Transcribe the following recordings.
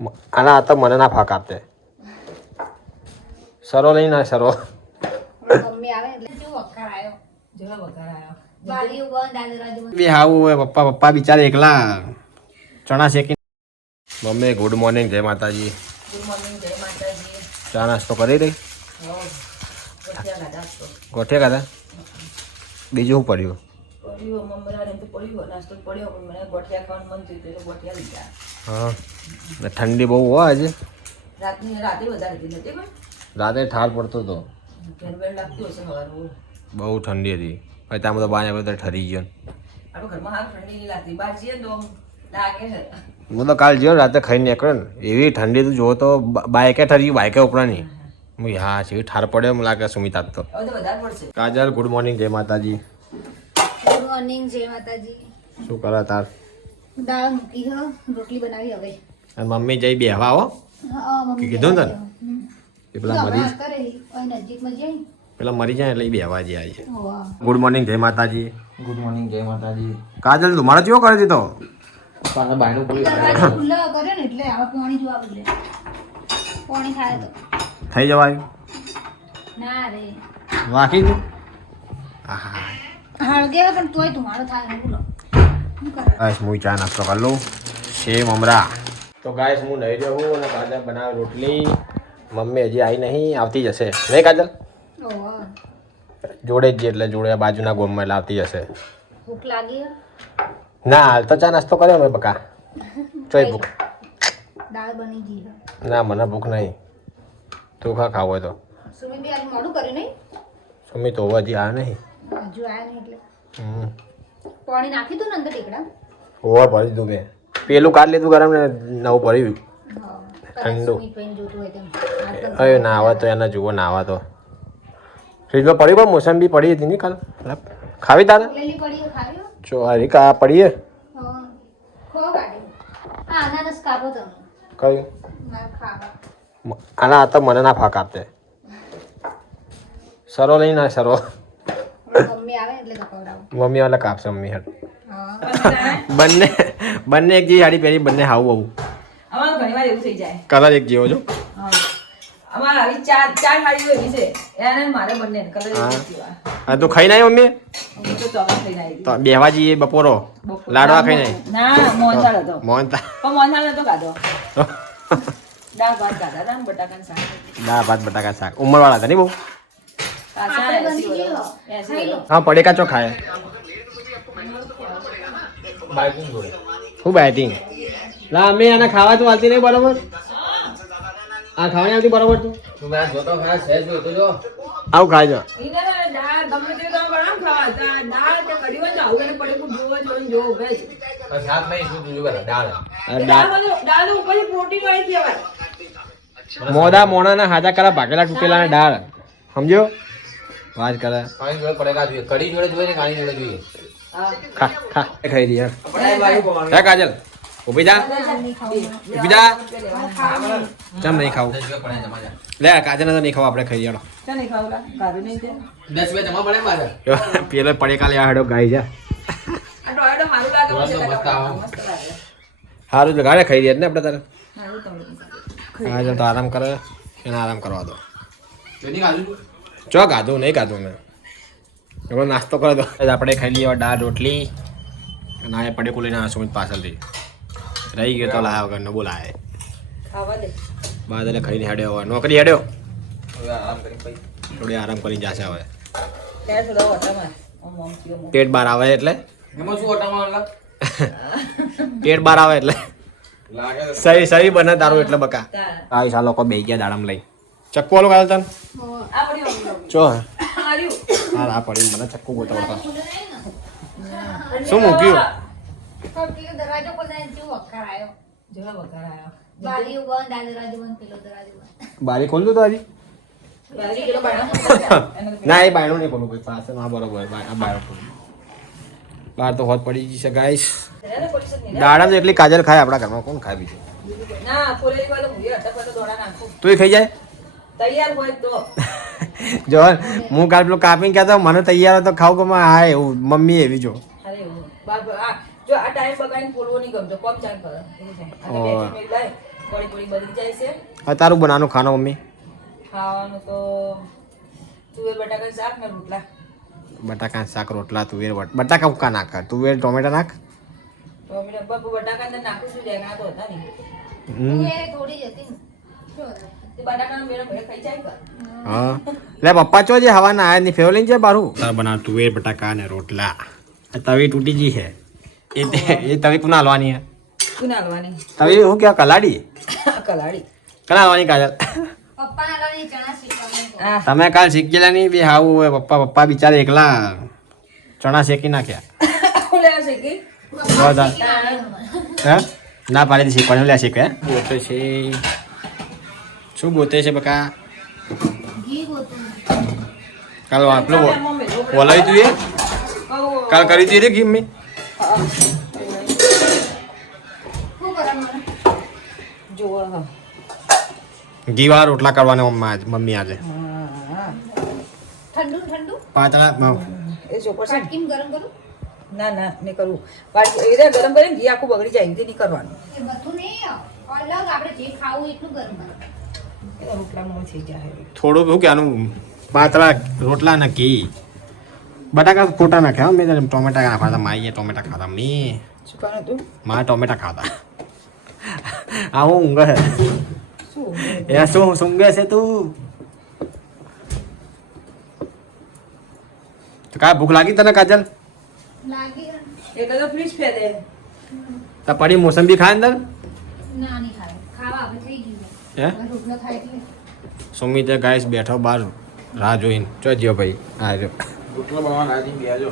આના તો મને ના ફાક આપતે સરો લઈ ના સરો મમ્મી આવે એટલે કેવો વખાર આવ્યો જેવો વખાર આવ્યો બારી ઉભા દાદા રાજુ બી હાવું હોય પપ્પા બિચારા એકલા ચણા શેકી મમ્મી ગુડ મોર્નિંગ જય માતાજી ચા નાસ્તો કરી રહી ગોઠિયા ખાધા બીજું શું પડ્યું હા ઠંડી બહુ હોય આજે રાતે ઠાર પડતો હતો બહુ ઠંડી હતી પછી ત્યાં બધા બાય બધા ઠરી ગયો હું તો કાલ જ્યો રાતે ખાઈ નીકળ્યો ને એવી ઠંડી તું જોવો તો બાઇકે ઠરી ગયું બાઇકે ઉપરા નહીં હા છે ઠાર પડે એમ લાગે સુમિતા તો કાજલ ગુડ મોર્નિંગ જય માતાજી ગુડ મોર્નિંગ જય માતાજી શું કરે તાર દાળ મૂકી હો રોટલી બનાવી હવે અને મમ્મી જઈ બેહવા હો હા મમ્મી કીધું ને તને એ પેલા મરી કરે ઓય નજીકમાં જઈ પેલા મરી જાય એટલે ઈ બેહવા જઈ આજે હોવા ગુડ મોર્નિંગ જય માતાજી ગુડ મોર્નિંગ જય માતાજી કાજલ તું મારા ચેવો કરી દીધો પાછા બાયનું પૂરી દરવાજો ખુલ્લો કર્યો ને એટલે આવા પાણી જોવા બદલે પાણી ખાય તો થઈ જવાય ના રે વાકી તું આહા હળગે પણ તોય ધુમાડો થાય ને બોલો શું કરે ગાઈસ હું ચા નાસ્તો કરી લઉં સેમ મમરા તો ગાઈસ હું નહીં રહું અને કાજલ બનાવે રોટલી મમ્મી હજી આવી નહીં આવતી જશે નહીં કાજલ ઓવા જોડે જ એટલે જોડે બાજુના ગોમમાં એટલે આવતી જશે ભૂખ લાગી ના હાલ તો ચા નાસ્તો કર્યો મેં બકા ચોય ભૂખ દાળ બની ગઈ છે ના મને ભૂખ નહીં તું ખાવ હોય તો સુમી બી આજે મોડું કર્યું નહીં સુમી તો હજી આવ્યો નહીં હજુ આયા નહીં એટલે હમ પાણી નાખી દઉં ને અંદર ટીકડા હોવા ભરી દીધું મેં પેલું કાઢ લીધું ગરમ ને નવું ભર્યું હા ઠંડુ. સુમી પીને જોતું હોય તેમ હવે ના આવે તો એને જુઓ ના આવે તો ફ્રીજમાં પડી પણ મોસંબી પડી હતી નહીં કાલ ખાવી તારે લેલી પડી છે ખાવી હો? જો હરી કા પડીએ હા ખો કાઢી હા અનાનસ કાપો તમે કયું ના ખાવા આના તો મને ના ફાક આપતે સરો લઈ ના સરો મમ્મી આવે એટલે કપડાવું મમ્મી વાળા કાપશે મમ્મી હેઠ હા બંને બંને એક જેવી સાડી પહેરી બંને હાવું બહુ અમારું ઘણીવાર એવું થઈ જાય કલર એક જેવો જો અમારે આવી ચાર સાડીઓ એવી છે એને મારે બંને કલર હા. એક જેવા હા તું ખાઈ નાય મમ્મી હું તો ચોકસ થઈને આવી તો બેહવા જઈએ બપોરો લાડવા ખાઈ નાય ના મોહનથાળ હતો મોહનતા પણ મોહનથાળ નતો ખાધો દાળ ભાત ખાધા હતા ને બટાકાનું શાક દાળ ભાત બટાકા શાક ઉંમરવાળા હતા નહીં બહુ પાછા આપણે 80 બની ગયો. વર્ષ. 80 વર્ષ. હા પડેકા ચો ખાય શું બેટિંગ લા અમે આને ખાવા તો આવતી નહીં બરોબર આ ખાવાની આવતી બરોબર તું તું મેં જોતો ખરા સહેજ જોતો જો આવું ખાય છો એને દાળ ગમે તે તમે બનાવો ખાવા દાળ કે કઢી હોય ને આવું એને પડે જોવો ઊભે છે શાક નહીં શું તું જો દાળ દાળ તો ઉપરથી પ્રોટીન વાળી કહેવાય મોદા મોણાના હાજા કરા ભાગેલા તૂટેલા ને દાળ સમજો વાત કરે પાણી જોડે પડેગા જોઈએ કઢી જોડે જોઈએ ને કાળી જોડે જોઈએ ખા ખા ખાઈ રહી યાર હે કાજલ ઊભી જા ઊભી જા ચમ નહીં ખાવું લે કાજલ તો નહીં ખાવ આપણે ખાઈ જાણો ચાલ નહીં ખાવલા કાઢું નહીં તે 10 રૂપિયા જમા પડે મારે પેલો પડેકા લેવા હેડો ગાઈ જા આ ટોયડો મારું લાગે થોડા તો મસ્ત આવે. મસ્ત લાગે સારું તો ગાડે ખાઈ રહ્યા ને આપણે તારે મારું તમને કાજલ તો આરામ કરે એને આરામ કરવા દો જોની કાઢું ચો ગાધું નહીં ગાધું મેં એવો નાસ્તો કરો તો આપણે ખાઈ લઈએ દાળ રોટલી અને આ પડેકું લઈને આ સુમિત પાછળથી રહી ગયો તો લાયા વગર ન બોલાય ખાવા દે બાદ એટલે ખાઈને હેડ્યો હવે નોકરી હેડ્યો હવે આરામ કરી પછી થોડી આરામ કરીને જશે હવે ત્યારે થોડા ઓટામાં ઓમ કયો મો પેટ બહાર આવે એટલે એમાં શું ઓટામાં લાગ પેટ બહાર આવે એટલે લાગે સહી સહી બને તારું એટલે બકા તાર આ લોકો બે ગયા દાડામ લઈ ચક્કુ વાળું કાલ તને આ પડી ઓમ ચો આર્યું હા આ પડી મને ચક્કુ ગોતવડતા શું મૂક્યું દરવાજો ખોલાય કેવો વખાર આવ્યો જેવા વઘાર આવ્યો બારી ઉભા દાદા રાજુ બંધ પેલો દરવાજો બંધ બારી ખોલતું તો હજી બારી કિલો બાયણો એને તો ના એ બાયણું નહીં ખોલું ભાઈ પાસે ના બરોબર આ બાયણું ખોલું બહાર તો હોત પડી જશે ગાઈસ એને પોલીસ જ નહીં દાડા તો એટલી કાજલ ખાય આપણા ઘરમાં કોણ ખાય બીજું ના ફોલેલી વાળો મુએ અટક તો દોડા નાખું તું ખાઈ જાય તૈયાર હોય તો જો હું કાલ પેલું કાપીને કહેતો મને તૈયાર હોય તો ખાવ ગમે હા એવું મમ્મી એવી જો અરે એવું બાપ આ જો આ ટાઈમ બગાડીને ફોલવો નહીં ગમતો કોમ ચાલ કરે એવું થાય અને ઓહ. બેઠી મેલ લાય પડી પડી બગડી જાય છે. હવે તારું બનાવવાનું ખાનો મમ્મી ખાવાનું તો તુવેર બટાકા શાક ને રોટલા. બટાકા શાક રોટલા તુવેર બટાકા ઉકા નાખ તુવેર ટોમેટા નાખ ટોમેટો બાપુ બટાકા ને નાખું છું જાય ના તો હતા નહીં. હમ. એ થોડી જ હતી ને. તે બટાકાનો મેળો ભેળ ખાઈ જાય કે હા લે પપ્પા ચો જે હવાના આયા ની ફેવ લઈને જાય બારું તાર બનાવ તુવેર બટાકા ને રોટલા આ તવી તૂટી ગઈ છે એ તવી કુના હલવાની હે તું ના હલવાની તવી હું કેવા કલાડી કલાડી કના હલવાની કાજલ પપ્પાના લાની ચણા શીખવાનું. આ તમે કાલ શીખેલા નહીં બી હાવું હોય પપ્પા બિચારા એકલા ચણા શેકી નાખ્યા ઓલે છે કે બધા હે ના પાડી શીખવાનું લે શીખે બોતે છે શું બોતે છે બકા ઘી ગોતું. કાલ આપણું બોલાવી તું એ કાલ કરી દી રે ગીમ મેં શું કરવાનું? જો હા ઘીવા રોટલા કરવાના મમ્મી આજે ઠંડુ ઠંડુ પાતળા એ ચોપર છે કેમ ગરમ કરું? ના ના નહીં કરવું પાછી એ ગરમ કરીને ઘી આખું બગડી જાય તે નહીં કરવાનું એ બધું નહીં અલગ આપણે જે ખાવું એટલું ગરમ કરું. એ રોટલામાં થઈ જાય થોડું શું કે આનું પાતળા રોટલા ને ઘી બટાકા ખોટા નાખ્યા મેં ટોમેટા ખાતા માઈએ ટોમેટા ખાતા મેં શું કરવાનું તું મારા ટોમેટા ખાતા આ હું ઊંઘે શું એ શું સૂંઘે છે તું તો કાંઈ ભૂખ લાગી તને કાજલ લાગી ગયું? એટલે તો ફ્રીજ ફે દે તો પડી મોસંબી ખાય અંદર ના નહીં ખાય ખાવા હવે થઈ ગયું. હે હવે રોટલો થાય એટલે સુમિત ગાઈસ બેઠો બાર રાહ જોઈને ચો જ્યો ભાઈ આ જો રોટલો બનાવવા રાજી બેજો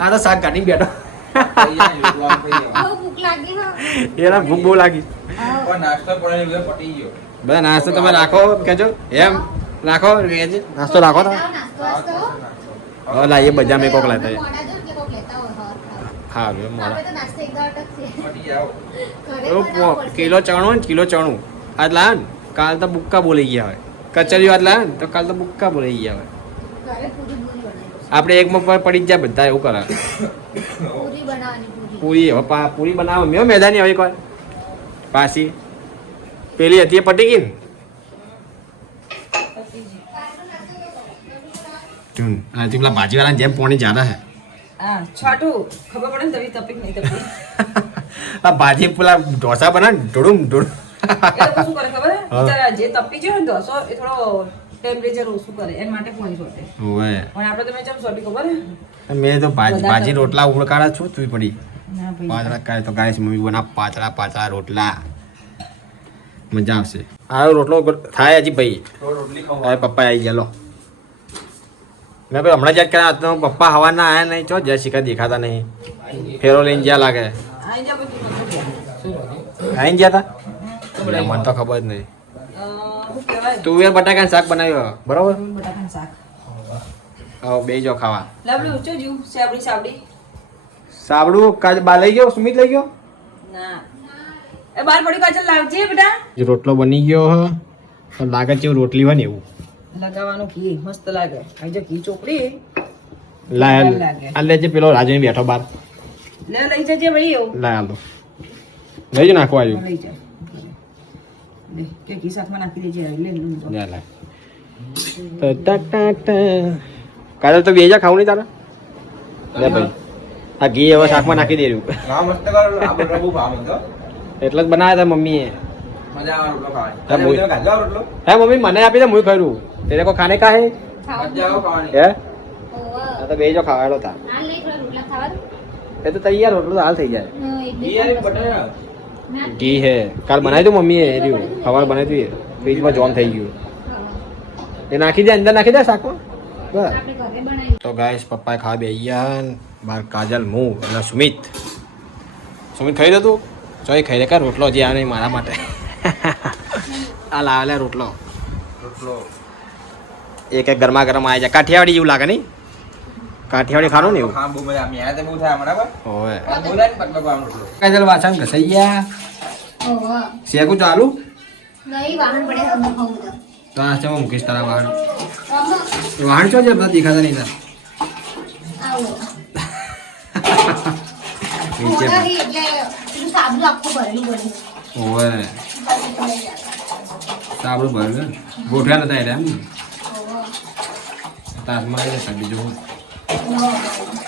આ તો શાક કાઢી બેઠો બહુ ભૂખ લાગી હો. એના ભૂખ બહુ લાગી પણ નાસ્તો પડે એટલે પટી ગયો બધા નાસ્તો તમે રાખો કેજો એમ રાખો કેજો નાસ્તો રાખો તો લેતા આવો નાસ્તો વાસ્તો. હવે લાવીએ બધા મેં કોક લેતા મોડા જો કે કોક લેતા હોય હવાર ખાવા. હા બે મોડા આપણે તો નાસ્તો એક દાડો જ છે. પટી જાઓ ઘરે બનાવવો પડશે. કિલો ચણું ને કિલો ચણું આજ લાવ ને કાલ તો બુક્કા બોલાઈ ગયા હોય કચરિયું આજ લાવ ને તો કાલ તો બુક્કા બોલાઈ ગયા હોય ઘરે પૂરી પૂરી બનાવી. આપણે એકમાં પર પડી જ જાય બધા એવું કરે પૂરી બનાવવાની પૂરી. પૂરી હવે પૂરી બનાવો મેં મેદાની હવે કોઈ પાછી પેલી હતી એ પટી ગઈ ને આ પેલા ભાજીવાળાની જેમ પોણી જાડા હે હા છાટું ખબર પડે ને તવી તપીક નહીં તપી આ ભાજી પેલા ઢોસા બનાવે ને ઢોળું ઢોળું એ લોકો શું કરે ખબર હે? હા. બિચારા જે તપી જાય ને ઢોસો એ થોડો ટેમ્પરેચર ઓછું કરે એના માટે પાણી છોટે ઓય પણ આપણે તમે જેમ છોટી ખબર હે મેં તો ભાજી રોટલા ઉડકાડા છું તું પડી ના ભાઈ પાતળા કાય તો ગાઈસ મમ્મી બના પાતળા રોટલા મજા આવશે આ રોટલો થાય હજી ભાઈ રોટલી ખાઓ હવે પપ્પા આવી ગયા લો મેં ભાઈ હમણાં યાદ કર્યા તો પપ્પા હવાના આયા નહીં ચો જય શિખર દેખાતા નહીં ફેરો લઈને જ્યાં લાગે આઈ જા પછી આઈ ગયા તા મને તો ખબર જ નહીં શું કહેવાય તુવેર બટાકાનું શાક બનાવ્યો બરોબર બટાકાનું શાક હવે બે જો ખાવા લાબડું ઊંચો જીવ સાબડી સાબડી સાબડું કાજ બા લઈ ગયો સુમિત લઈ ગયો ના એ બાર પડી કાચલ લાવજે બેટા જે રોટલો બની ગયો હ પણ લાગે છે એવું રોટલી હોય ને એવું લગાવવાનું ઘી મસ્ત લાગે આ જો ઘી ચોપડી લાય આ લેજે પેલો રાજુ બેઠો બાર લે લઈ જજે ભાઈ એવું લાય આલો લઈ જો નાખવા આવ્યું લઈ જા લે કે ઘી શાકમાં નાખી દેજે લે લે લે લાય તો કાલે તો બેજા ખાવું નહીં તારે લે ભાઈ આ ઘી હવે શાકમાં નાખી દેરું ના મસ્ત કરો આ બધા બહુ ભાવ તો એટલે જ બનાવ્યા હતા મમ્મીએ મજા આવે રોટલો ખાવાની હા, બોલ. તમે ખાધો રોટલો હે મમ્મી મને આપી દે હું ખરું તેરે કો ખાને કા હે ખાવું મજા આવે ખાવાની હે ઓવા. આ તો બેજો ખાવાડો તા હાલ નહીં થોડા રોટલા ખાવા દો. એ તો તૈયાર રોટલો તો હાલ થઈ જાય એક બે ઈ યાર ચાર બટર ના. ઘી હે કાલ બનાવી દઉં મમ્મીએ એ રહ્યું ખબર બનાવી દઈએ ફ્રીજમાં જોમ થઈ ગયું હા. એ નાખી દે અંદર નાખી દે શાકમાં બસ આપણે ઘરે બનાવી. તો ગાઈસ પપ્પાએ ખાવા બે ગયા બાર કાજલ હું અને સુમિત ખાઈ દે તું ચોય ખાઈ દે કા રોટલો જે આવે નહીં મારા માટે આ લાવે રોટલો રોટલો એક એક ગરમા ગરમ આવી જાય કાઠિયાવાડી જેવું લાગે નહીં કાઠિયાવાડી ખાનું ને એવું ખાવા બહુ મજા આવે તો બહુ થાય બરાબર હોવે બોલાય ને પગ પગ રોટલો કાજલ વાસણ ઘસાઈ ગયા ઓવા. શેકું ચાલુ નહીં વાહન પડે તમને ખાવું તો. તો આ છે મૂકીશ તારા વાહન આમાં વાહન છો છે બધા દેખાતા નહીં તાર આવો. નીચે થોડા એટલે પેલું સાબુ આખું ભરેલું પડે. ઓવે સાબડું ભર્યું ને ગોઠવ્યા નતા એટલે એમ તાસમાં આવી જતા બીજું ઓહો